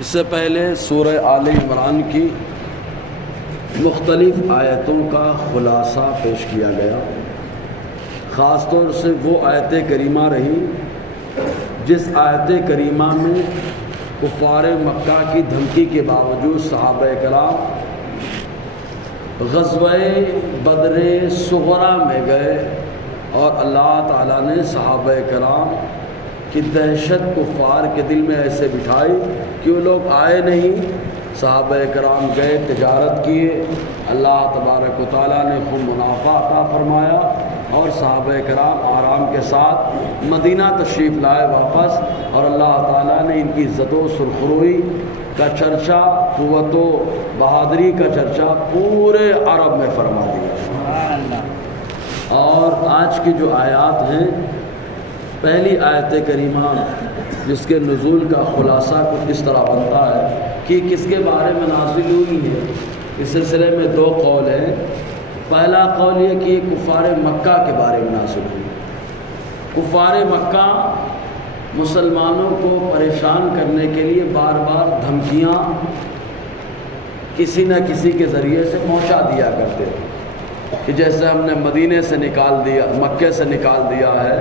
اس سے پہلے سورہ آل عمران کی مختلف آیتوں کا خلاصہ پیش کیا گیا، خاص طور سے وہ آیت کریمہ رہی جس آیت کریمہ میں کفار مکہ کی دھمکی کے باوجود صحابہ کرام غزوہ بدر صغریٰ میں گئے اور اللہ تعالیٰ نے صحابہ کرام کی دہشت کفار کے دل میں ایسے بٹھائی کہ وہ لوگ آئے نہیں۔ صحابہ کرام گئے، تجارت کیے، اللہ تبارک و تعالیٰ نے خوب منافع عطا فرمایا اور صحابہ کرام آرام کے ساتھ مدینہ تشریف لائے واپس، اور اللہ تعالیٰ نے ان کی عزت و سرخروئی کا چرچا، قوت و بہادری کا چرچا پورے عرب میں فرما دیا۔ اور آج کی جو آیات ہیں، پہلی آیت کریمہ جس کے نزول کا خلاصہ کچھ اس طرح بنتا ہے کہ کس کے بارے میں نازل ہوئی ہے۔ اس سلسلے میں دو قول ہیں۔ پہلا قول یہ کہ یہ کفار مکہ کے بارے میں نازل ہوئی۔ کفار مکہ مسلمانوں کو پریشان کرنے کے لیے بار بار دھمکیاں کسی نہ کسی کے ذریعے سے پہنچا دیا کرتے تھے کہ جیسے ہم نے مدینے سے نکال دیا، مکے سے نکال دیا ہے،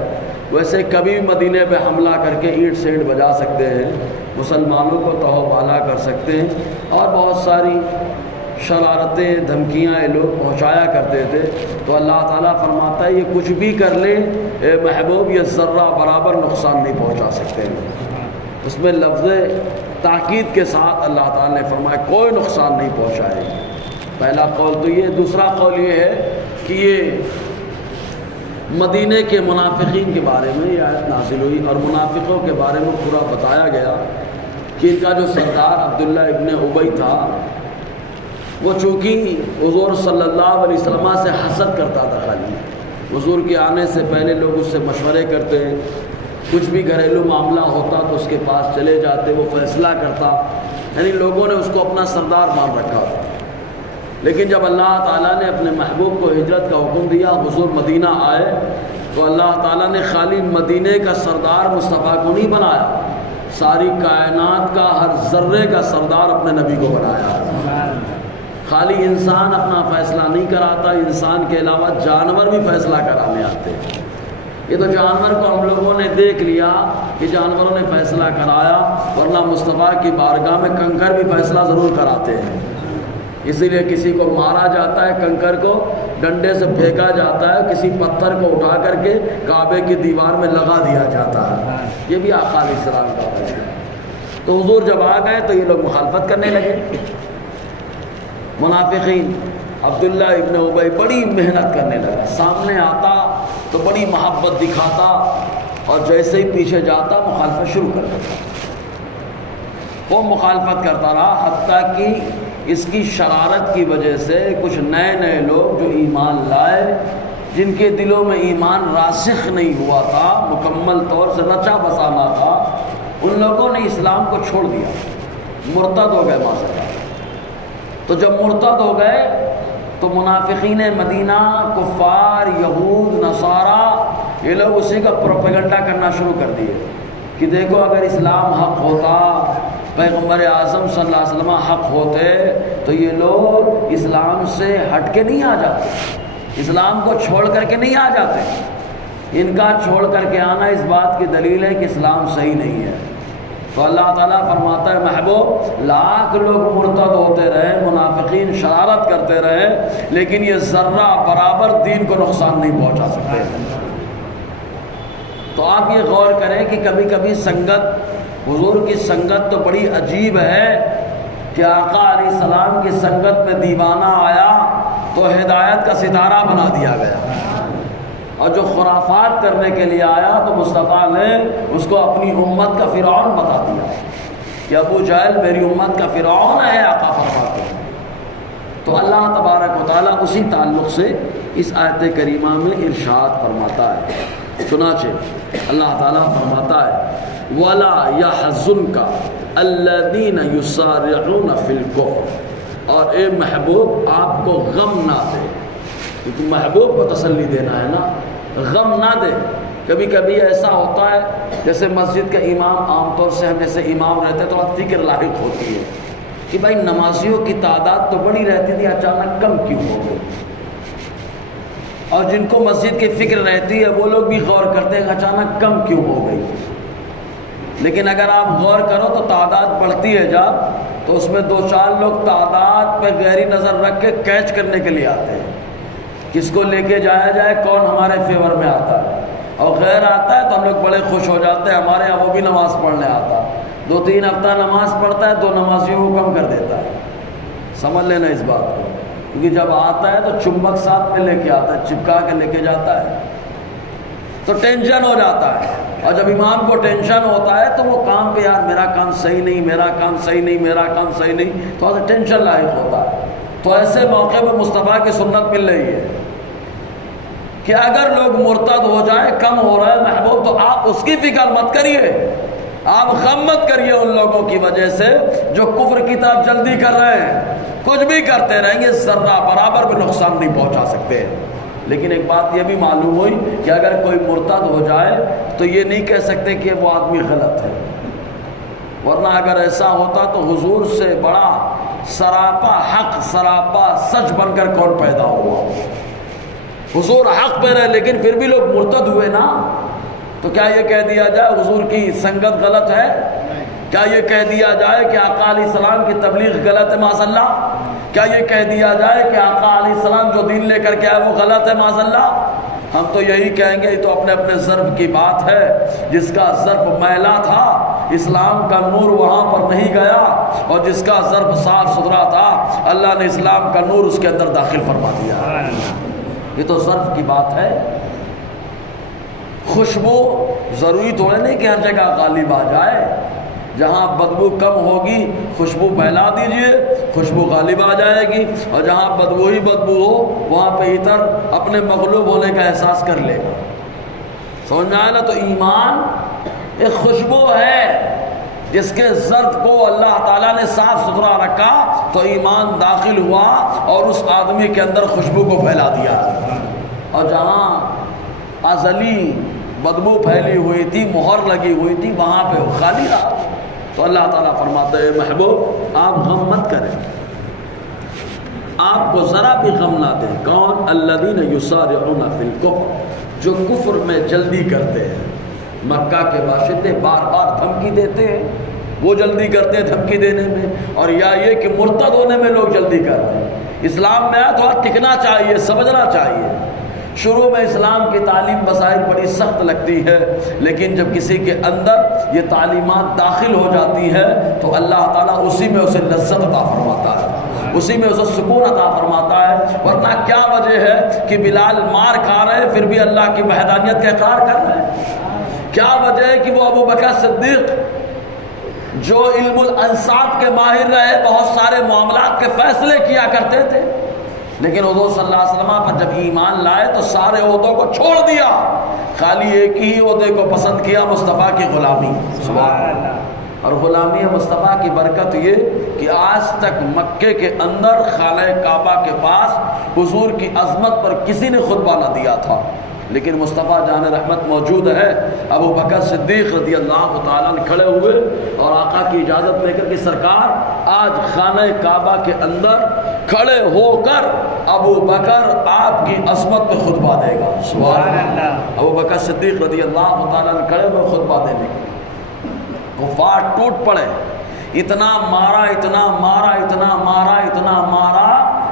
ویسے کبھی بھی مدینے پہ حملہ کر کے اینٹ سینٹ بجا سکتے ہیں، مسلمانوں کو توہ بالا کر سکتے ہیں، اور بہت ساری شرارتیں دھمکیاں یہ لوگ پہنچایا کرتے تھے۔ تو اللہ تعالیٰ فرماتا ہے یہ کچھ بھی کر لیں اے محبوب، یہ ذرہ برابر نقصان نہیں پہنچا سکتے ہیں۔ اس میں لفظ تاکید کے ساتھ اللہ تعالیٰ نے فرمایا کوئی نقصان نہیں پہنچائے۔ پہلا قول تو یہ۔ دوسرا قول یہ ہے کہ یہ مدینے کے منافقین کے بارے میں یہ آیت نازل ہوئی، اور منافقوں کے بارے میں پورا بتایا گیا کہ ان کا جو سردار عبداللہ ابن ابی تھا، وہ چونکہ حضور صلی اللہ علیہ وسلم سے حسد کرتا تھا، خالی حضور کے آنے سے پہلے لوگ اس سے مشورے کرتے، کچھ بھی گھریلو معاملہ ہوتا تو اس کے پاس چلے جاتے، وہ فیصلہ کرتا، یعنی لوگوں نے اس کو اپنا سردار مان رکھا تھا۔ لیکن جب اللہ تعالیٰ نے اپنے محبوب کو ہجرت کا حکم دیا، حضور مدینہ آئے، تو اللہ تعالیٰ نے خالی مدینے کا سردار مصطفیٰ کو نہیں بنایا، ساری کائنات کا ہر ذرے کا سردار اپنے نبی کو بنایا۔ خالی انسان اپنا فیصلہ نہیں کراتا، انسان کے علاوہ جانور بھی فیصلہ کرانے آتے ہیں۔ یہ تو جانور کو ہم لوگوں نے دیکھ لیا کہ جانوروں نے فیصلہ کرایا، ورنہ مصطفیٰ کی بارگاہ میں کنکر بھی فیصلہ ضرور کراتے ہیں۔ اسی لیے کسی کو مارا جاتا ہے، کنکر کو ڈنڈے سے پھینکا جاتا ہے، کسی پتھر کو اٹھا کر کے کعبے کی دیوار میں لگا دیا جاتا ہے۔ یہ بھی آقا علیہ السلام کا فیصلہ ہے۔ تو حضور جب آ گئے تو یہ لوگ مخالفت کرنے لگے۔ منافقین عبداللہ ابن ابی بڑی محنت کرنے لگا، سامنے آتا تو بڑی محبت دکھاتا، اور جیسے ہی پیچھے جاتا مخالفت شروع کر دیتا۔ وہ مخالفت کرتا رہا، حتیٰ کہ اس کی شرارت کی وجہ سے کچھ نئے نئے لوگ جو ایمان لائے، جن کے دلوں میں ایمان راسخ نہیں ہوا تھا، مکمل طور سے رچا بسا نہ تھا، ان لوگوں نے اسلام کو چھوڑ دیا، مرتد ہو گئے معذرت۔ تو جب مرتد ہو گئے تو منافقین مدینہ، کفار، یہود، نصارہ، یہ لوگ اسی کا پروپیگنڈا کرنا شروع کر دیے کہ دیکھو اگر اسلام حق ہوتا، پیغمبر اعظم صلی اللہ علیہ وسلم حق ہوتے تو یہ لوگ اسلام سے ہٹ کے نہیں آ جاتے، اسلام کو چھوڑ کر کے نہیں آ جاتے۔ ان کا چھوڑ کر کے آنا اس بات کی دلیل ہے کہ اسلام صحیح نہیں ہے۔ تو اللہ تعالیٰ فرماتا ہے محبوب، لاکھ لوگ مرتد ہوتے رہے، منافقین شرارت کرتے رہے، لیکن یہ ذرہ برابر دین کو نقصان نہیں پہنچا سکتے۔ تو آپ یہ غور کریں کہ کبھی کبھی سنگت، حضور کی سنگت تو بڑی عجیب ہے کہ آقا علیہ السلام کی سنگت میں دیوانہ آیا تو ہدایت کا ستارہ بنا دیا گیا، اور جو خرافات کرنے کے لیے آیا تو مصطفیٰ نے اس کو اپنی امت کا فرعون بتا دیا کہ ابو جہل میری امت کا فرعون ہے، آقا فرماتے ہیں۔ تو اللہ تبارک و تعالیٰ اسی تعلق سے اس آیت کریمہ میں ارشاد فرماتا ہے۔ چنانچہ اللہ تعالیٰ فرماتا ہے وَلَا يَحْزُنْكَ الَّذِينَ يُسَارِعُونَ فِي الْكُفْرِ، اور اے محبوب آپ کو غم نہ دے، کیونکہ محبوب کو تسلی دینا ہے نا، غم نہ دے کبھی کبھی ایسا ہوتا ہے جیسے مسجد کا امام، عام طور سے ہم جیسے امام رہتے ہیں تو فکر لاحق ہوتی ہے کہ بھائی نمازیوں کی تعداد تو بڑی رہتی تھی، اچانک کم کیوں ہو گئی؟ اور جن کو مسجد کی فکر رہتی ہے وہ لوگ بھی غور کرتے ہیں اچانک کم کیوں ہو گئی۔ لیکن اگر آپ غور کرو تو تعداد بڑھتی ہے جب، تو اس میں 2-4 لوگ تعداد پہ گہری نظر رکھ کے کیچ کرنے کے لیے آتے ہیں، کس کو لے کے جایا جائے، کون ہمارے فیور میں آتا ہے، اور غیر آتا ہے تو ہم لوگ بڑے خوش ہو جاتے ہیں، ہمارے یہاں وہ بھی نماز پڑھنے آتا، 2-3 ہفتہ نماز پڑھتا ہے 2 نمازیوں کو کم کر دیتا ہے۔ سمجھ لینا اس بات کو، کیونکہ جب آتا ہے تو چمبک ساتھ میں لے کے آتا ہے، چپکا کے لے کے جاتا ہے، تو ٹینشن ہو جاتا ہے۔ اور جب امام کو ٹینشن ہوتا ہے تو وہ کام پہ یار میرا کام صحیح نہیں، میرا کام صحیح نہیں، میرا کام صحیح نہیں، تھوڑا سا ٹینشن لاحق ہوتا ہے۔ تو ایسے موقع پہ مصطفیٰ کی سنت مل رہی ہے کہ اگر لوگ مرتد ہو جائیں، کم ہو رہا ہے محبوب، تو آپ اس کی فکر مت کریے، آپ غم مت کریے ان لوگوں کی وجہ سے جو کفر کی طرف جلدی کر رہے ہیں، کچھ بھی کرتے رہیں گے، ذرہ برابر بھی نقصان نہیں پہنچا سکتے۔ لیکن ایک بات یہ بھی معلوم ہوئی کہ اگر کوئی مرتد ہو جائے تو یہ نہیں کہہ سکتے کہ وہ آدمی غلط ہے، ورنہ اگر ایسا ہوتا تو حضور سے بڑا سراپا حق، سراپا سچ بن کر کون پیدا ہوا؟ حضور حق پہ رہے لیکن پھر بھی لوگ مرتد ہوئے نا، تو کیا یہ کہہ دیا جائے حضور کی سنگت غلط ہے؟ کیا یہ کہہ دیا جائے کہ آقا علیہ السلام کی تبلیغ غلط ہے معاذ اللہ؟ کیا یہ کہہ دیا جائے کہ آقا علیہ السلام جو دین لے کر کے آئے وہ غلط ہے معاذ اللہ؟ ہم تو یہی کہیں گے، یہ تو اپنے اپنے ظرف کی بات ہے، جس کا ظرف میلا تھا اسلام کا نور وہاں پر نہیں گیا، اور جس کا ظرف صاف ستھرا تھا اللہ نے اسلام کا نور اس کے اندر داخل فرما دیا۔ یہ تو ظرف کی بات ہے۔ خوشبو ضروری تو ہے نہیں کہ ہر جگہ غالب آ جائے، جہاں بدبو کم ہوگی خوشبو پھیلا دیجئے، خوشبو غالب آ جائے گی، اور جہاں بدبو ہی بدبو ہو وہاں پہ عطر اپنے مغلوب ہونے کا احساس کر لے گا۔ سمجھ میں آیا نا؟ تو ایمان ایک خوشبو ہے، جس کے ظرف کو اللہ تعالیٰ نے صاف ستھرا رکھا تو ایمان داخل ہوا اور اس آدمی کے اندر خوشبو کو پھیلا دیا، اور جہاں ازلی بدبو پھیلی ہوئی تھی، مہر لگی ہوئی تھی، وہاں پہ وہ خالی رہا۔ تو اللہ تعالیٰ فرماتا ہے محبوب آپ غم مت کریں، آپ کو ذرا بھی غم نہ دیں۔ کون؟ الذین یسارعون فی الکفر، جو کفر میں جلدی کرتے ہیں۔ مکہ کے باشندے بار بار دھمکی دیتے ہیں، وہ جلدی کرتے ہیں دھمکی دینے میں، اور یا یہ کہ مرتد ہونے میں لوگ جلدی کر رہے ہیں۔ اسلام میں آیا تو ٹکنا چاہیے، سمجھنا چاہیے۔ شروع میں اسلام کی تعلیم بظاہر بڑی سخت لگتی ہے، لیکن جب کسی کے اندر یہ تعلیمات داخل ہو جاتی ہے تو اللہ تعالیٰ اسی میں اسے لذت عطا فرماتا ہے، اسی میں اسے سکون عطا فرماتا ہے۔ ورنہ کیا وجہ ہے کہ بلال مار کھا رہے ہیں پھر بھی اللہ کی وحدانیت کا اقرار کر رہے ہیں؟ کیا وجہ ہے کہ وہ ابو بکر صدیق جو علم الانصاب کے ماہر رہے، بہت سارے معاملات کے فیصلے کیا کرتے تھے، لیکن حضور صلی اللہ علیہ وسلم پر جب ایمان لائے تو سارے عہدوں کو چھوڑ دیا، خالی ایک ہی عہدے کو پسند کیا، مصطفیٰ کی غلامی۔ سبحان اللہ۔ اور غلامی مصطفیٰ کی برکت یہ کہ آج تک مکے کے اندر خانہ کعبہ کے پاس حضور کی عظمت پر کسی نے خطبہ نہ دیا تھا، لیکن مصطفیٰ جان رحمت موجود ہے۔ ابو بکر صدیق رضی اللہ تعالیٰ عنہ کھڑے ہوئے اور آقا کی اجازت لے کر کہ سرکار آج خانہ کعبہ کے اندر کھڑے ہو کر ابو بکر آپ کی عظمت پہ خطبہ دے گا۔ سبحان اللہ۔ ابو بکر صدیق رضی اللہ تعالیٰ عنہ کھڑے ہوئے خطبہ دینے کے، کفار ٹوٹ پڑے، اتنا مارا اتنا مارا اتنا مارا اتنا مارا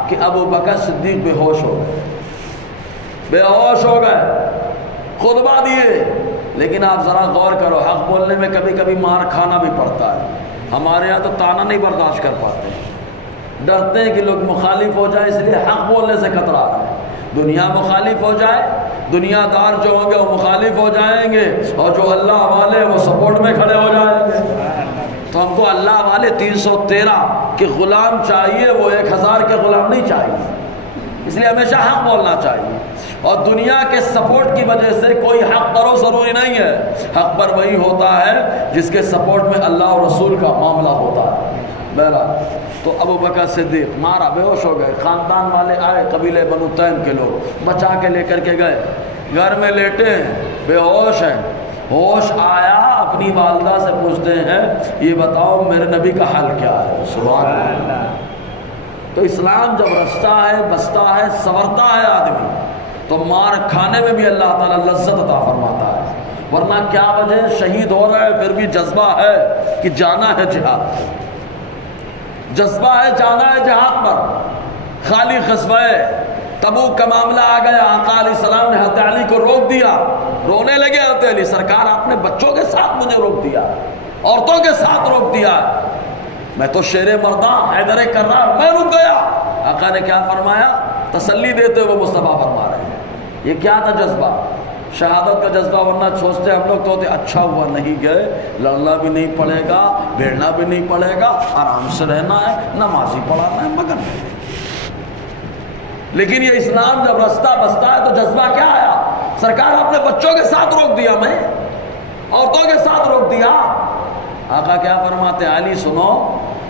کہ ابو بکر صدیق بے ہوش ہو گئے، بے ہوش ہو گئے، خطبہ دیے۔ لیکن آپ ذرا غور کرو، حق بولنے میں کبھی کبھی مار کھانا بھی پڑتا ہے۔ ہمارے یہاں تو تانا نہیں برداشت کر پاتے، ڈرتے ہیں کہ لوگ مخالف ہو جائے، اس لیے حق بولنے سے کترا رہے ہیں۔ دنیا مخالف ہو جائے، دنیا دار جو ہوں گے وہ مخالف ہو جائیں گے، اور جو اللہ والے وہ سپورٹ میں کھڑے ہو جائیں گے۔ تو ہم کو اللہ والے 313 کے غلام چاہیے، وہ 1000 کے غلام نہیں چاہیے۔ اس لیے ہمیشہ حق بولنا چاہیے، اور دنیا کے سپورٹ کی وجہ سے کوئی حق کرو ضروری نہیں ہے۔ حق پر وہی ہوتا ہے جس کے سپورٹ میں اللہ اور رسول کا معاملہ ہوتا ہے۔ بہرحال تو ابو بکر صدیق مارا، بے ہوش ہو گئے، خاندان والے آئے، قبیلے بنو تیم کے لوگ بچا کے لے کر کے گئے۔ گھر میں لیٹے ہیں، بے ہوش ہیں، ہوش آیا اپنی والدہ سے پوچھتے ہیں یہ بتاؤ میرے نبی کا حال کیا ہے؟ سبحان اللہ۔ تو اسلام جب رستا ہے، بستا ہے، سنورتا ہے آدمی، تو مار کھانے میں بھی اللہ تعالیٰ لذت عطا فرماتا ہے۔ ورنہ کیا وجہ، شہید ہو رہا ہے پھر بھی جذبہ ہے کہ جانا ہے جہاد، جذبہ ہے جانا ہے جہاد پر۔ خالی غزوہ تبوک کا معاملہ آ گیا، آقا علیہ السلام نے حضرت علی کو روک دیا، رونے لگے حضرت علی، سرکار آپ نے بچوں کے ساتھ مجھے روک دیا، عورتوں کے ساتھ روک دیا، میں تو شیر مرداں حیدر کرار میں رک گیا۔ آقا نے کیا فرمایا؟ تسلی دیتے ہوئے مصطفیٰ فرما رہے ہیں یہ کیا تھا جذبہ؟ شہادت کا جذبہ۔ ورنہ سوچتے ہم لوگ تو ہوتے اچھا ہوا نہیں گئے، لڑنا بھی نہیں پڑے گا، بھیڑنا بھی نہیں پڑے گا، آرام سے رہنا ہے، نمازی پڑھانا ہے، مگر نہیں۔ لیکن یہ اسلام جب رستہ بستا ہے تو جذبہ کیا آیا؟ سرکار آپ نے بچوں کے ساتھ روک دیا، میں عورتوں کے ساتھ روک دیا۔ آقا کیا فرماتے ہیں؟ علی سنو،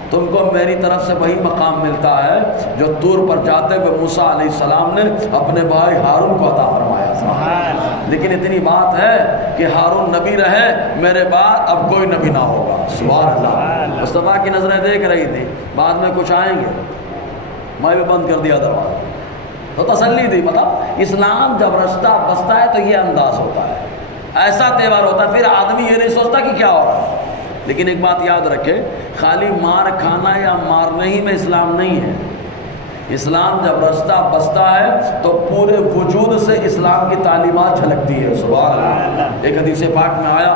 تم کو میری طرف سے وہی مقام ملتا ہے جو طور پر جاتے ہوئے موسیٰ علیہ السلام نے اپنے بھائی ہارون کو عطا فرمایا تھا۔ لیکن اتنی بات ہے کہ ہارون نبی رہے، میرے بعد اب کوئی نبی نہ ہوگا۔ سبحان اللہ۔ مصطفیٰ کی نظریں دیکھ رہی تھی، بعد میں کچھ آئیں گے، میں بھی بند کر دیا دروازہ، تو تسلی دی۔ مطلب اسلام جب رستہ بستا ہے تو یہ انداز ہوتا ہے، ایسا تہوار ہوتا ہے، پھر آدمی یہ نہیں سوچتا کہ کیا ہو رہا ہے۔ لیکن ایک بات یاد رکھے، خالی مار کھانا یا مارنے ہی میں اسلام نہیں ہے۔ اسلام جب رستہ بستا ہے تو پورے وجود سے اسلام کی تعلیمات جھلکتی ہے۔ سبحان اللہ۔ ایک حدیث پاک میں آیا،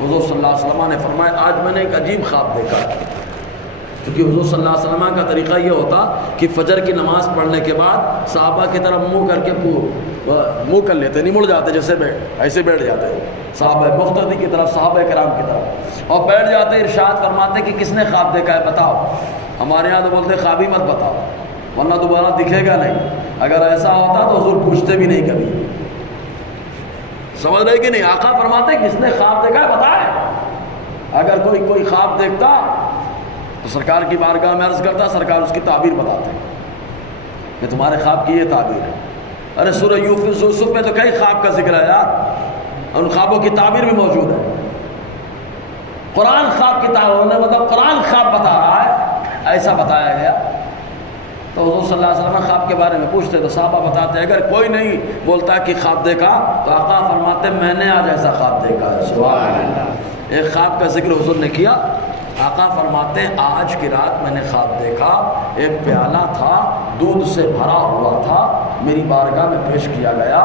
حضور صلی اللہ علیہ وسلم نے فرمایا آج میں نے ایک عجیب خواب دیکھا، کیونکہ حضور صلی اللہ علیہ وسلم کا طریقہ یہ ہوتا کہ فجر کی نماز پڑھنے کے بعد صحابہ کی طرف منہ کر کے منہ کر لیتے، نہیں مڑ جاتے، جیسے ایسے بیٹھ جاتے صحابہ مقتدی کی طرف، صحابہ کرام کی طرف، اور بیٹھ جاتے، ارشاد فرماتے کہ کس نے خواب دیکھا ہے بتاؤ۔ ہمارے یہاں تو بولتے خواب ہی مت بتاؤ ورنہ دوبارہ دکھے گا نہیں۔ اگر ایسا ہوتا تو حضور پوچھتے بھی نہیں کبھی، سمجھ رہے کہ نہیں؟ آقا فرماتے کس نے خواب دیکھا ہے بتائے۔ اگر کوئی خواب دیکھتا تو سرکار کی بارگاہ میں عرض کرتا، سرکار اس کی تعبیر بتاتے کہ تمہارے خواب کی یہ تعبیر ہے۔ ارے سورہ یوسف میں تو کئی خواب کا ذکر ہے یار، ان خوابوں کی تعبیر بھی موجود ہے۔ قرآن خواب کی تعبیر، مطلب قرآن خواب بتا رہا ہے، ایسا بتایا گیا۔ تو حضور صلی اللہ علیہ وسلم خواب کے بارے میں پوچھتے تو صحابہ بتاتے، اگر کوئی نہیں بولتا کہ خواب دیکھا تو آقا فرماتے میں نے آج ایسا خواب دیکھا ہے۔ سبحان اللہ۔ ایک خواب کا ذکر حضور نے کیا، آقا فرماتے ہیں آج کی رات میں نے خواب دیکھا، ایک پیالہ تھا دودھ سے بھرا ہوا تھا، میری بارگاہ میں پیش کیا گیا،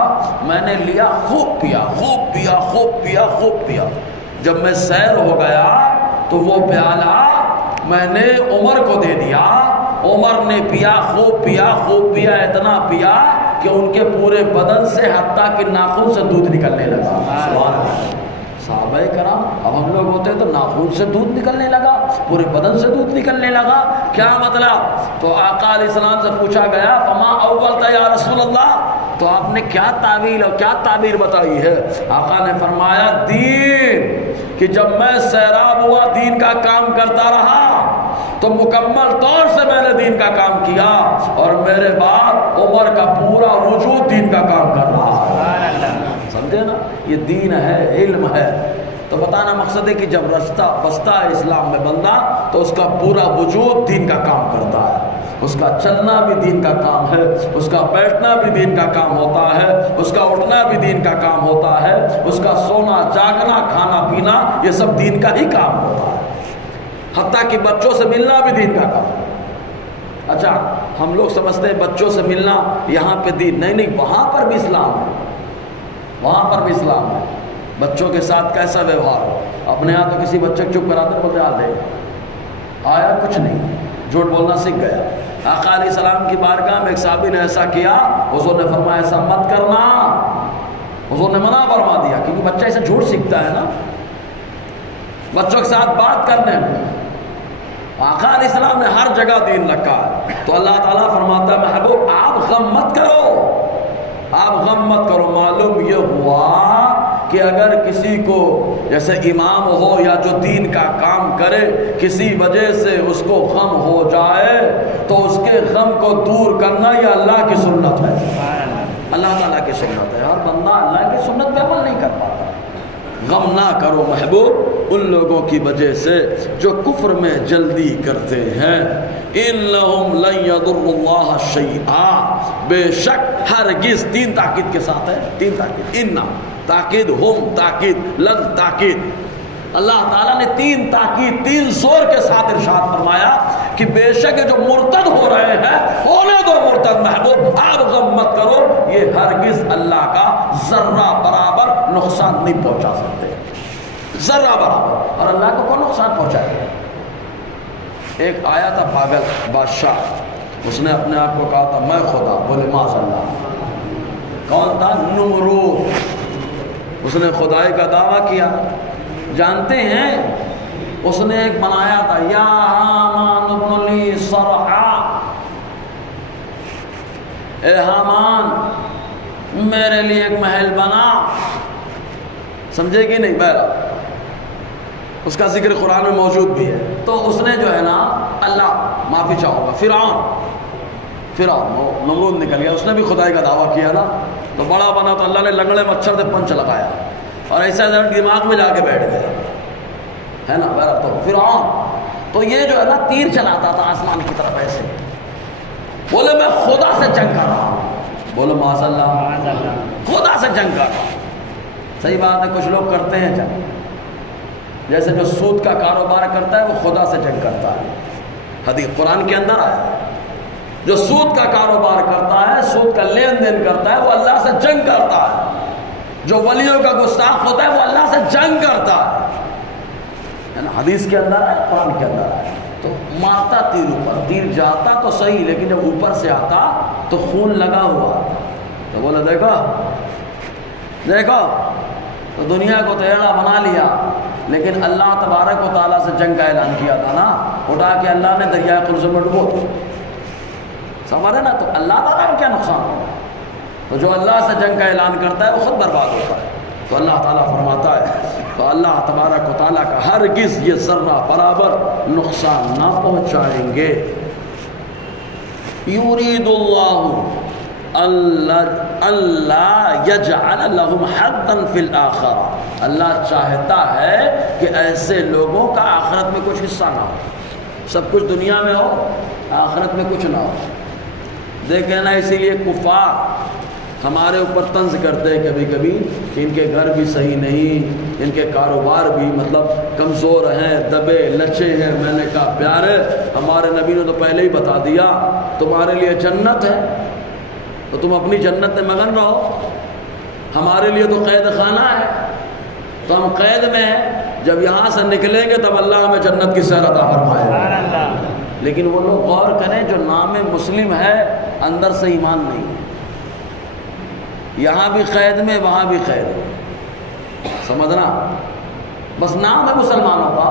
میں نے لیا، خوب پیا خوب پیا خوب پیا خوب پیا۔ جب میں سیر ہو گیا تو وہ پیالہ میں نے عمر کو دے دیا، عمر نے پیا خوب پیا خوب پیا، اتنا پیا کہ ان کے پورے بدن سے حتیٰ کہ ناخن سے دودھ نکلنے لگا۔ سبحان اللہ۔ صحابہ کرام، اب ہم لوگ ہوتے تو ناخن سے دودھ نکلنے لگا، پورے بدن سے دودھ نکلنے لگا، کیا مطلب؟ تو آقا علیہ السلام سے پوچھا گیا فما اولتا یا رسول اللہ، تو آپ نے کیا تعویل اور کیا تعبیر بتائی ہے؟ آقا نے فرمایا دین، کہ جب میں سیراب ہوا دین کا کام کرتا رہا تو مکمل طور سے میں نے دین کا کام کیا، اور میرے بعد عمر کا پورا وجود دین کا کام کر رہا ہے۔ سمجھے نا؟ یہ دین ہے، علم ہے۔ تو بتانا مقصد ہے کہ جب رستہ بستا ہے اسلام میں بندہ تو اس کا پورا وجود دین کا کام کرتا ہے، اس کا چلنا بھی دین کا کام ہے، اس کا بیٹھنا بھی دین کا کام ہوتا ہے، اس کا اٹھنا بھی دین کا کام ہوتا ہے، اس کا سونا جاگنا کھانا پینا یہ سب دین کا ہی کام ہوتا ہے، حتیٰ کہ بچوں سے ملنا بھی دین کا کام ہے۔ اچھا ہم لوگ سمجھتے ہیں بچوں سے ملنا یہاں پہ دین، نہیں، وہاں پر بھی اسلام ہے، وہاں پر بھی اسلام ہے۔ بچوں کے ساتھ کیسا ویوہار ہو، اپنے ہاں تو کسی بچے کو چپ کراتے بولتے آ دے آیا کچھ نہیں، جھوٹ بولنا سیکھ گیا۔ آقا علیہ السلام کی بارگاہ میں ایک صحابی نے ایسا کیا، حضور نے فرمایا ایسا مت کرنا، حضور نے منع فرما دیا، کیونکہ بچہ اسے جھوٹ سیکھتا ہے نا بچوں کے ساتھ بات کرنے میں۔ آقا علیہ السلام نے ہر جگہ دین رکھا ہے، تو اللہ تعالیٰ فرماتا ہے محبوب آپ غم مت کرو، آپ غم مت کرو۔ معلوم یہ ہوا کہ اگر کسی کو جیسے امام ہو یا جو دین کا کام کرے کسی وجہ سے اس کو غم ہو جائے تو اس کے غم کو دور کرنا یہ اللہ کی سنت ہے۔ اللہ تعالیٰ کی سنت ہے، ہر بندہ اللہ کی سنت پہ عمل نہیں کر پاتا۔ غم نہ کرو محبوب ان لوگوں کی وجہ سے جو کفر میں جلدی کرتے ہیں، انہم لن یضروا اللہ شیئا، بے شک ہرگز، تین تاکید کے ساتھ ہے، تین تاکید، ان تاکید، ہم تاکید، لن تاکید، اللہ تعالیٰ نے تین تاکید، تین زور کے ساتھ ارشاد فرمایا کہ بے شک جو مرتد ہو رہے ہیں ہونے دو مرتد محبوب، آپ غم مت کرو، یہ ہرگز اللہ کا ذرہ برابر نقصان نہیں پہنچا سکتے، ذرہ برابر، اور اللہ کو کون نقصان پہنچائے؟ ایک آیا تھا پاگل بادشاہ، اس نے اپنے آپ کو کہا تھا میں خدا، بولے معاذ اللہ، کون تھا؟ نمرود، اس نے خدائی کا دعویٰ کیا، جانتے ہیں اس نے ایک بنایا تھا، یا حامان ابن لی صرحا، اے حامان میرے لیے ایک محل بنا، سمجھے کہ نہیں؟ بہرحال اس کا ذکر قرآن میں موجود بھی ہے۔ تو اس نے جو ہے نا، اللہ معافی چاہوں گا، فرعون وہ نمرود نکل گیا، اس نے بھی خدائی کا دعویٰ کیا نا، تو بڑا بنا تو اللہ نے لنگڑے مچھر سے پنچ لگایا اور ایسا دماغ میں جا کے بیٹھ گیا، ہے نا؟ بہرحال تو فرعون تو یہ جو ہے نا تیر چلاتا تھا آسمان کی طرف ایسے، بولے میں خدا سے جنگ کر رہا ہوں، بولو معاذ اللہ، خدا سے جنگ کر رہا ہوں۔ صحیح بات ہے، کچھ لوگ کرتے ہیں جنگ، جیسے جو سود کا کاروبار کرتا ہے وہ خدا سے جنگ کرتا ہے، حدیث قرآن کے اندر آیا ہے، جو سود کا کاروبار کرتا ہے، سود کا لین دین کرتا ہے، وہ اللہ سے جنگ کرتا ہے، جو ولیوں کا گستاخ ہوتا ہے وہ اللہ سے جنگ کرتا ہے نا، حدیث کے اندر ہے، قرآن کے اندر ہے۔ تو مارتا تیر اوپر، تیر جاتا تو صحیح، لیکن جب اوپر سے آتا تو خون لگا ہوا آتا، تو بولا دیکھو تو دنیا کو تیڑا بنا لیا، لیکن اللہ تبارک و تعالیٰ سے جنگ کا اعلان کیا تھا نا، اٹھا کے اللہ نے دریائے قلزم میں ڈبو، سمجھے نا؟ تو اللہ تعالیٰ کا کیا نقصان ہوگا؟ تو جو اللہ سے جنگ کا اعلان کرتا ہے وہ خود برباد ہوتا ہے۔ تو اللہ تعالیٰ فرماتا ہے، تو اللہ تبارک و تعالیٰ کا ہرگز یہ ذرہ برابر نقصان نہ پہنچائیں گے۔ یرید اللہ اللہ یجعل لهم حظا فی الآخرہ، اللہ چاہتا ہے کہ ایسے لوگوں کا آخرت میں کچھ حصہ نہ ہو، سب کچھ دنیا میں ہو، آخرت میں کچھ نہ ہو۔ دیکھیں نا، اسی لیے کفار ہمارے اوپر طنز کرتے ہیں کبھی کبھی کہ ان کے گھر بھی صحیح نہیں، ان کے کاروبار بھی مطلب کمزور ہیں، دبے لچے ہیں۔ میں نے کہا پیارے، ہمارے نبی نے تو پہلے ہی بتا دیا تمہارے لیے جنت ہے، تو تم اپنی جنت میں مگن رہو، ہمارے لیے تو قید خانہ ہے، تو ہم قید میں ہیں، جب یہاں سے نکلیں گے تب اللہ ہمیں جنت کی سیر عطا فرمائے گا۔ لیکن وہ لوگ غور کریں جو نام مسلم ہے اندر سے ایمان نہیں ہے، یہاں بھی قید میں وہاں بھی قید ہے، سمجھنا؟ بس نام ہے مسلمانوں کا،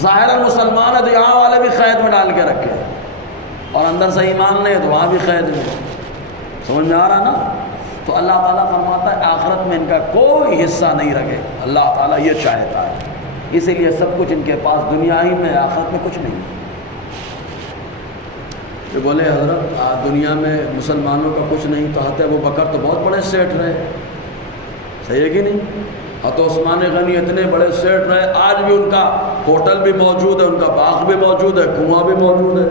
ظاہر مسلمان ہے تو یہاں والے بھی قید میں ڈال کے رکھے، اور اندر سے ایمان نہیں ہے تو وہاں بھی قید میں، سمجھ میں آ رہا نا؟ تو اللہ تعالیٰ فرماتا ہے آخرت میں ان کا کوئی حصہ نہیں رکھے، اللہ تعالیٰ یہ چاہتا ہے، اسی لیے سب کچھ ان کے پاس دنیا ہی میں، آخرت میں کچھ نہیں۔ جو بولے حضرت دنیا میں مسلمانوں کا کچھ نہیں، تو حضرت ابوبکر تو بہت بڑے سیٹ رہے، صحیح ہے کہ نہیں؟ حضرت عثمان غنی اتنے بڑے سیٹ رہے، آج بھی ان کا ہوٹل بھی موجود ہے، ان کا باغ بھی موجود ہے، کنواں بھی موجود ہے،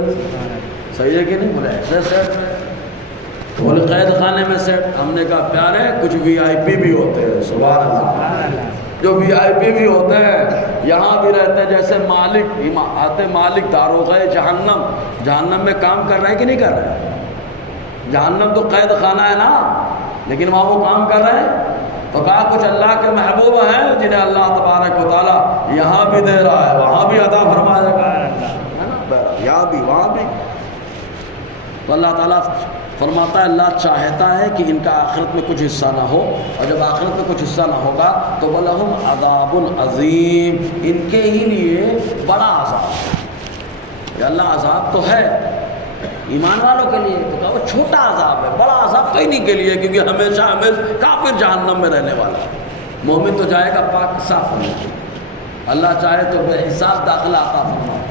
صحیح ہے کہ نہیں؟ بولے ایسے سیٹ رہے، بولے قید خانے میں سیٹ۔ ہم نے کہا پیارے کچھ وی آئی پی بھی ہوتے ہیں، سبحان اللہ، جو وی آئی پی بھی ہوتے ہیں یہاں بھی رہتے ہیں، جیسے مالک آتے، مالک داروغہ جہنم، جہنم میں کام کر رہے ہیں کہ نہیں کر رہے ہیں؟ جہنم تو قید خانہ ہے نا، لیکن وہاں وہ کام کر رہے ہیں۔ تو کہا کچھ اللہ کے محبوب ہیں جنہیں اللہ تبارک و تعالیٰ یہاں بھی دے رہا ہے، وہاں بھی عطا فرمائے گا، یہاں بھی وہاں بھی۔ تو اللہ تعالیٰ فرماتا ہے اللہ چاہتا ہے کہ ان کا آخرت میں کچھ حصہ نہ ہو، اور جب آخرت میں کچھ حصہ نہ ہوگا تو وَلَهُمْ عَذَابٌ عَظِيمٌ، ان کے ہی لیے بڑا عذاب ہے۔ یا اللہ عذاب تو ہے ایمان والوں کے لیے، تو کہا وہ چھوٹا عذاب ہے، بڑا عذاب تو انہی کے لیے، کیونکہ ہمیشہ کافر جہنم میں رہنے والا ہے، مومن تو جائے گا پاک صاف ہونے کے لیے، اللہ چاہے تو بے حساب داخلہ عطا فرمائے۔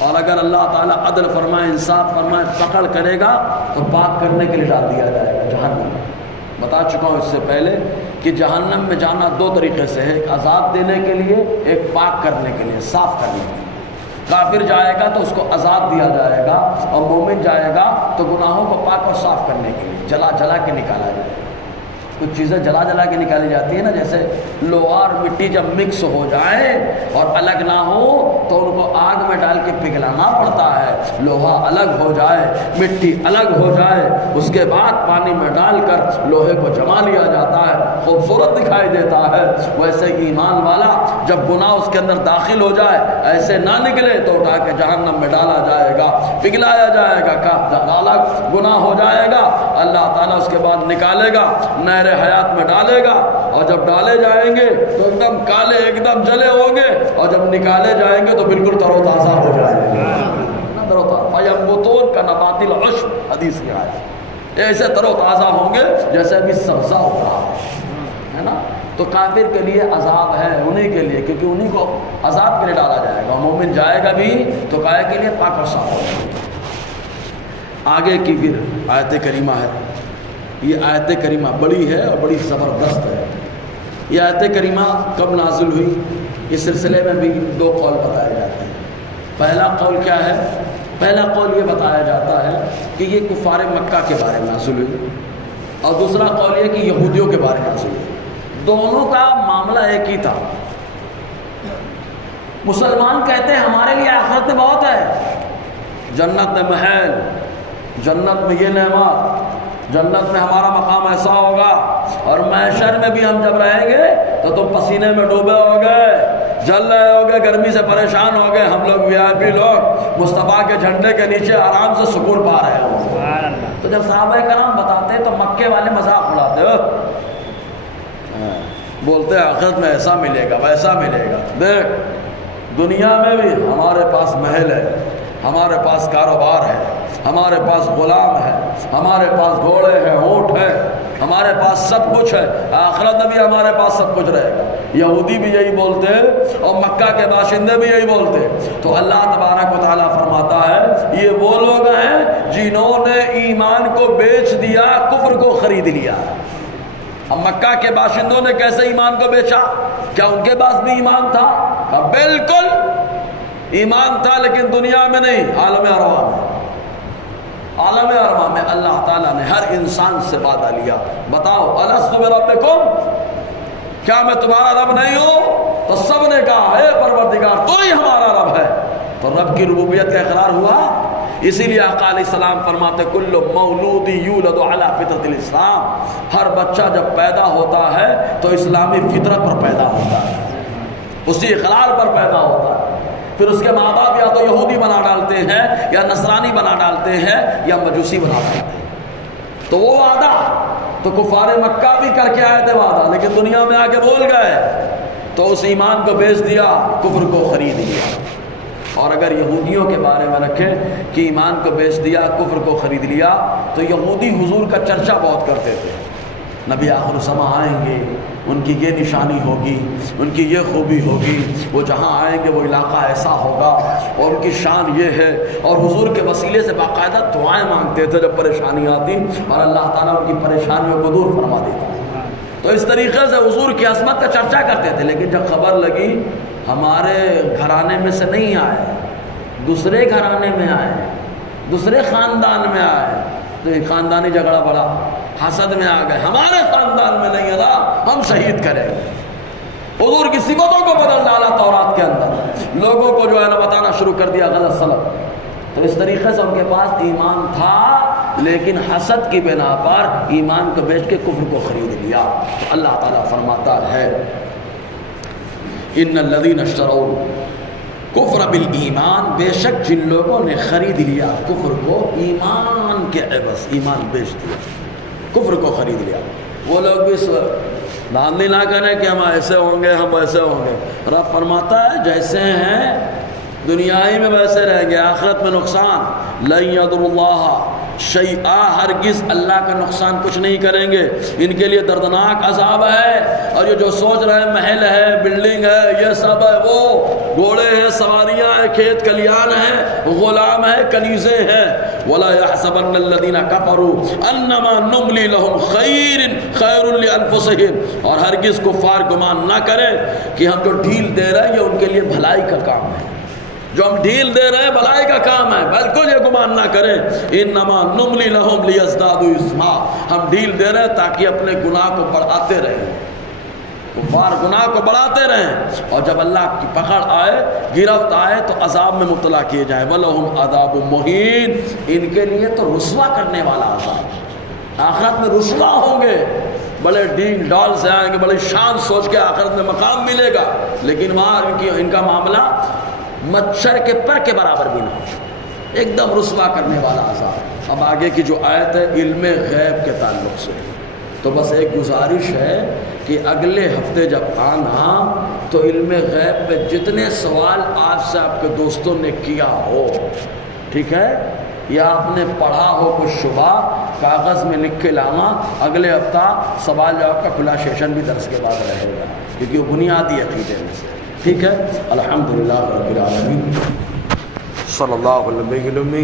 اور اگر اللہ تعالیٰ عدل فرمائے انصاف فرمائے پکڑ کرے گا تو پاک کرنے کے لیے ڈال دیا جائے گا جہنم میں۔ بتا چکا ہوں اس سے پہلے کہ جہنم میں جانا دو طریقے سے ہے، ایک عذاب دینے کے لیے، ایک پاک کرنے کے لیے، صاف کرنے کے لیے۔ کافر جائے گا تو اس کو عذاب دیا جائے گا، اور مومن جائے گا تو گناہوں کو پاک اور صاف کرنے کے لیے جلا جلا کے نکالا جائے گا۔ کچھ چیزیں جلا جلا کے نکالی جاتی ہیں نا، جیسے لوہا اور مٹی جب مکس ہو جائے اور الگ نہ ہو تو ان کو آگ میں ڈال کے پگھلانا پڑتا ہے۔ لوہا الگ ہو جائے، مٹی الگ ہو جائے، اس کے بعد پانی میں ڈال کر لوہے کو جما لیا جاتا ہے، خوبصورت دکھائی دیتا ہے۔ ویسے ایمان والا جب گناہ اس کے اندر داخل ہو جائے ایسے نہ نکلے تو اٹھا کے جہنم میں ڈالا جائے گا، پگھلایا جائے گا، الگ گناہ ہو جائے گا، اللہ تعالیٰ اس کے بعد نکالے گا، نہر حیات میں ڈالے گا، اور جب ڈالے جائیں گے تو ایک دم کالے ایک دم جلے ہوں گے، اور جب نکالے جائیں گے تو بالکل تر و تازہ ہو جائیں گے۔ تر و تازہ فَيَنبُتُونَ كَنَبَاتِ الْعُشْبِ، حدیث کی آیت، ایسے تر و تازہ ہوں گے جیسے ابھی سبزہ ہو رہا ہے نا۔ تو کافر کے لیے عذاب ہے، انہی کے لیے، کیونکہ انہی کو عذاب کے لیے ڈالا جائے گا۔ مومن جائے گا بھی تو کائے کے لیے پاک و صاف ہو جائے گا۔ آگے کی پھر آیت کریمہ ہے، یہ آیت کریمہ بڑی ہے اور بڑی زبردست ہے۔ یہ آیت کریمہ کب نازل ہوئی، اس سلسلے میں بھی دو قول بتائے جاتے ہیں۔ پہلا قول کیا ہے؟ پہلا قول یہ بتایا جاتا ہے کہ یہ کفار مکہ کے بارے میں نازل ہوئی، اور دوسرا قول یہ کہ یہودیوں کے بارے میں نازل ہوئی۔ دونوں کا معاملہ ایک ہی تھا۔ مسلمان کہتے ہیں ہمارے لیے آخرت میں بہت ہے، جنت میں محل، جنت میں یہ نعمت، جنت میں ہمارا مقام ایسا ہوگا، اور محشر میں بھی ہم جب رہیں گے تو تم پسینے میں ڈوبے ہوگے، جل رہے ہوگے، گرمی سے پریشان ہوگے، ہم لوگ وی آئی پی لوگ مصطفیٰ کے جھنڈے کے نیچے آرام سے سکون پا رہے ہوں۔ تو جب صحابہ کرام بتاتے تو مکے والے مذاق اڑاتے ہو، بولتے ہیں آخرت میں ایسا ملے گا ویسا ملے گا۔ دیکھ دنیا میں بھی ہمارے پاس محل ہے، ہمارے پاس کاروبار ہے، ہمارے پاس غلام ہے، ہمارے پاس گھوڑے ہیں، اونٹ ہے، ہمارے پاس سب کچھ ہے، آخرت میں بھی ہمارے پاس سب کچھ رہے گا۔ یہودی بھی یہی بولتے اور مکہ کے باشندے بھی یہی بولتے۔ تو اللہ تبارک و تعالیٰ فرماتا ہے یہ وہ لوگ ہیں جنہوں نے ایمان کو بیچ دیا، کفر کو خرید لیا۔ اب مکہ کے باشندوں نے کیسے ایمان کو بیچا؟ کیا ان کے پاس بھی ایمان تھا؟ بالکل ایمان تھا، لیکن دنیا میں نہیں، عالم ارواح میں۔ عالم ارواح میں اللہ تعالیٰ نے ہر انسان سے وعدہ لیا، بتاؤ الست بربکم، کیا میں تمہارا رب نہیں ہوں؟ تو سب نے کہا اے پروردگار تو ہی ہمارا رب ہے۔ تو رب کی ربوبیت کا اقرار ہوا۔ اسی لیے آقا علیہ السلام فرماتے کل مولود یولد علی فطرت الاسلام، ہر بچہ جب پیدا ہوتا ہے تو اسلامی فطرت پر پیدا ہوتا ہے، اسی اقرار پر پیدا ہوتا ہے۔ پھر اس کے ماں باپ یا تو یہودی بنا ڈالتے ہیں، یا نصرانی بنا ڈالتے ہیں، یا مجوسی بنا ڈالتے ہیں۔ تو وہ وعدہ تو کفار مکہ بھی کر کے آئے تھے وعدہ، لیکن دنیا میں آ کے بول گئے، تو اس ایمان کو بیچ دیا، کفر کو خرید لیا۔ اور اگر یہودیوں کے بارے میں رکھیں کہ ایمان کو بیچ دیا، کفر کو خرید لیا، تو یہودی حضور کا چرچا بہت کرتے تھے، نبی آخر الزماں آئیں گے، ان کی یہ نشانی ہوگی، ان کی یہ خوبی ہوگی، وہ جہاں آئیں گے وہ علاقہ ایسا ہوگا، اور ان کی شان یہ ہے، اور حضور کے وسیلے سے باقاعدہ دعائیں مانگتے تھے جب پریشانی آتی، اور اللہ تعالیٰ ان کی پریشانیوں کو دور فرما دیتا۔ تو اس طریقے سے حضور کی عظمت کا چرچا کرتے تھے، لیکن جب خبر لگی ہمارے گھرانے میں سے نہیں آئے، دوسرے گھرانے میں آئے، دوسرے خاندان میں آئے، تو ایک خاندانی جھگڑا بڑا، حسد میں آ گئے، ہمارے خاندان میں نہیں اللہ ہم شہید کریں گے۔ حضور کی صفتوں کو بدل ڈالا تورات کے اندر، لوگوں کو جو ہے نا بتانا شروع کر دیا غلط سلط۔ تو اس طریقے سے ان کے پاس ایمان تھا، لیکن حسد کی بنا پر ایمان کو بیچ کے کفر کو خرید لیا۔ تو اللہ تعالیٰ فرماتا ہے ان الذین اشتروا کفر بالایمان، بے شک جن لوگوں نے خرید لیا کفر کو ایمان کے عوض، ایمان بیچ دیا، کفر کو خرید لیا۔ وہ لوگ بھی دھاندلی نہ کریں کہ ہم ایسے ہوں گے، ہم ویسے ہوں گے۔ رب فرماتا ہے جیسے ہیں دنیائی میں ویسے رہیں گے، آخرت میں نقصان۔ لن یضر اللہ شیئا ہرگز اللہ کا نقصان کچھ نہیں کریں گے، ان کے لیے دردناک عذاب ہے۔ اور یہ جو سوچ رہے ہیں محل ہے، بلڈنگ ہے، یہ سب ہے، وہ گھوڑے ہیں، سواریاں ہیں، کھیت کلیان ہیں، غلام ہیں، کنیزیں ہیں۔ وَلَا يَحْسَبَنَّ الَّذِينَ كَفَرُوا أَنَّمَا نُمْلِي لَهُمْ خَيْرٌ لِأَنفُسِهِمْ، اور ہرگز کفار گمان نہ کریں کہ ہم جو ڈھیل دے رہے ہیں یہ ان کے لیے بھلائی کا کام ہے، جو ہم ڈھیل دے رہے ہیں بھلائی کا کام ہے، بالکل یہ گمان نہ کریں۔ انما نملی لہم لیزدادوا اثما، ہم ڈھیل دے رہے ہیں تاکہ اپنے گناہ کو بڑھاتے رہیں، کفار گناہ کو بڑھاتے رہیں، اور جب اللہ کی پکڑ آئے، گرفت آئے تو عذاب میں مبتلا کیے جائیں۔ وَلَهُمْ عَذَابٌ مُّهِينٌ، ان کے لیے تو رسوا کرنے والا عذاب، آخرت میں رسوا ہوں گے، بڑے ڈین ڈال سے آئیں گے، بڑے شان سوچ کے آخرت میں مقام ملے گا، لیکن وہاں ان کا معاملہ مچھر کے پر کے برابر بھی نہ ہو، ایک دم رسوا کرنے والا عذاب۔ اب آگے کی جو آیت ہے علم غیب کے تعلق سے، تو بس ایک گزارش ہے کہ اگلے ہفتے جب آنا تو علم غیب پہ جتنے سوال آج سے آپ کے دوستوں نے کیا ہو، ٹھیک ہے، یا آپ نے پڑھا ہو کچھ شبہ، کاغذ میں لکھ کے لانا، اگلے ہفتہ سوال جواب کا کھلا سیشن بھی درس کے بعد رہے گا، کیونکہ وہ بنیادی عقیدے میں سے، ٹھیک ہے۔ الحمدللہ رب العالمین، صلی اللہ علیہ وسلم۔